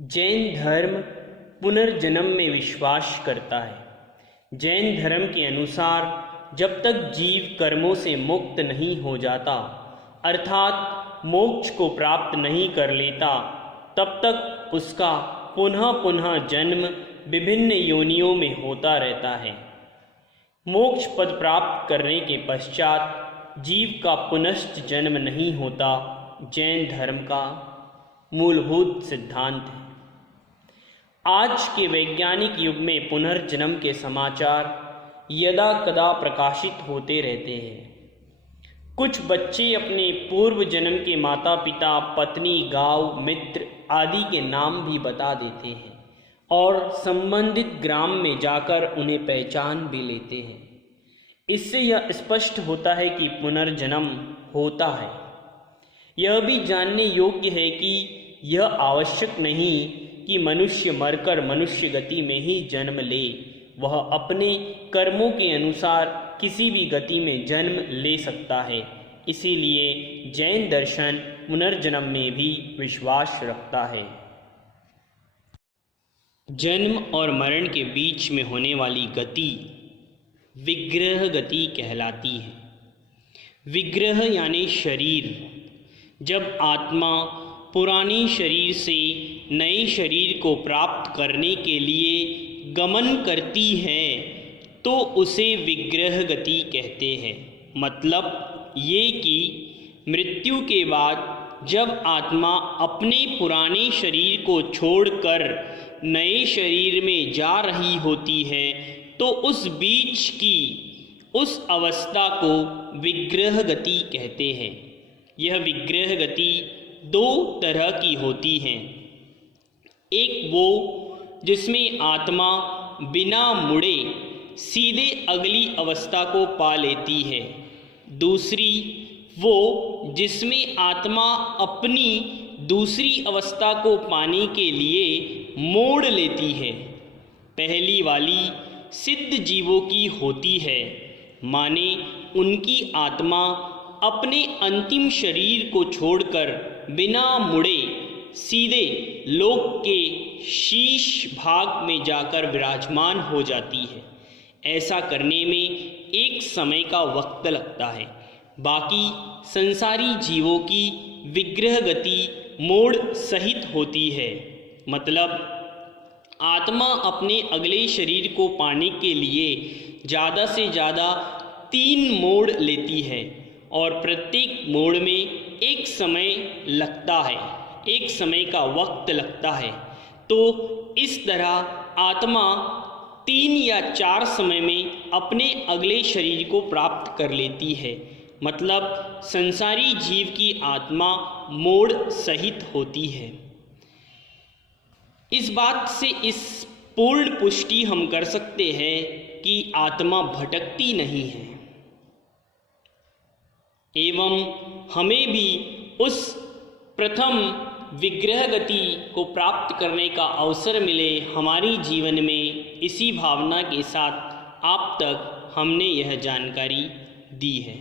जैन धर्म पुनर्जन्म में विश्वास करता है। जैन धर्म के अनुसार जब तक जीव कर्मों से मुक्त नहीं हो जाता, अर्थात मोक्ष को प्राप्त नहीं कर लेता, तब तक उसका पुनः पुनः जन्म विभिन्न योनियों में होता रहता है। मोक्ष पद प्राप्त करने के पश्चात जीव का पुनश्च जन्म नहीं होता, जैन धर्म का मूलभूत सिद्धांत है। आज के वैज्ञानिक युग में पुनर्जन्म के समाचार यदा कदा प्रकाशित होते रहते हैं। कुछ बच्चे अपने पूर्व जन्म के माता पिता, पत्नी, गांव, मित्र आदि के नाम भी बता देते हैं और संबंधित ग्राम में जाकर उन्हें पहचान भी लेते हैं। इससे यह स्पष्ट होता है कि पुनर्जन्म होता है। यह भी जानने योग्य है कि यह आवश्यक नहीं कि मनुष्य मरकर मनुष्य गति में ही जन्म ले, वह अपने कर्मों के अनुसार किसी भी गति में जन्म ले सकता है। इसीलिए जैन दर्शन पुनर्जन्म में भी विश्वास रखता है। जन्म और मरण के बीच में होने वाली गति विग्रह गति कहलाती है। विग्रह यानी शरीर। जब आत्मा पुराने शरीर से नए शरीर को प्राप्त करने के लिए गमन करती है तो उसे विग्रह गति कहते हैं। मतलब ये कि मृत्यु के बाद जब आत्मा अपने पुराने शरीर को छोड़कर नए शरीर में जा रही होती है तो उस बीच की उस अवस्था को विग्रह गति कहते हैं। यह विग्रह गति दो तरह की होती हैं। एक वो जिसमें आत्मा बिना मुड़े सीधे अगली अवस्था को पा लेती है। दूसरी वो जिसमें आत्मा अपनी दूसरी अवस्था को पाने के लिए मोड़ लेती है। पहली वाली सिद्ध जीवों की होती है, माने उनकी आत्मा अपने अंतिम शरीर को छोड़कर बिना मुड़े सीधे लोक के शीश भाग में जाकर विराजमान हो जाती है। ऐसा करने में एक समय का वक्त लगता है। बाकी संसारी जीवों की विग्रह गति मोड़ सहित होती है। मतलब आत्मा अपने अगले शरीर को पाने के लिए ज़्यादा से ज़्यादा 3 मोड़ लेती है और प्रत्येक मोड़ में एक समय लगता है, एक समय का वक्त लगता है। तो इस तरह आत्मा 3 या 4 समय में अपने अगले शरीर को प्राप्त कर लेती है। मतलब संसारी जीव की आत्मा मोड़ सहित होती है। इस बात से इस पूर्ण पुष्टि हम कर सकते हैं कि आत्मा भटकती नहीं है एवं हमें भी उस प्रथम विग्रह गति को प्राप्त करने का अवसर मिले हमारी जीवन में। इसी भावना के साथ आप तक हमने यह जानकारी दी है।